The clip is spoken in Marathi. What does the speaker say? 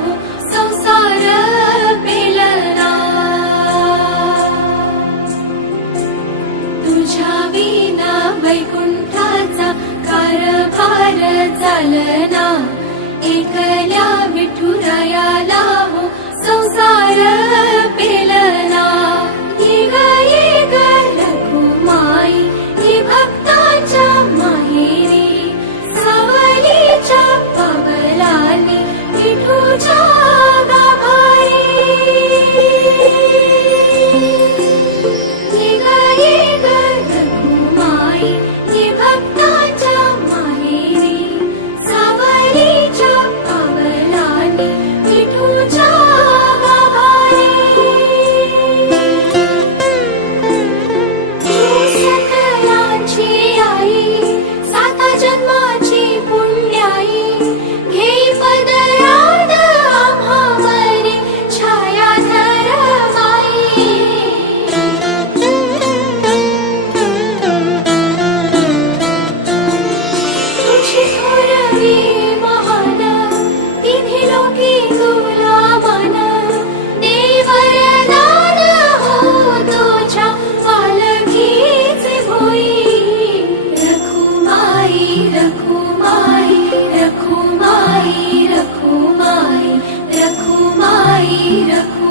हो, संसार पेलला. तुझ्या विना वैकुंठाचा कारभार चालना. एकल्या विठुरायाला हो संसार Thank you. need a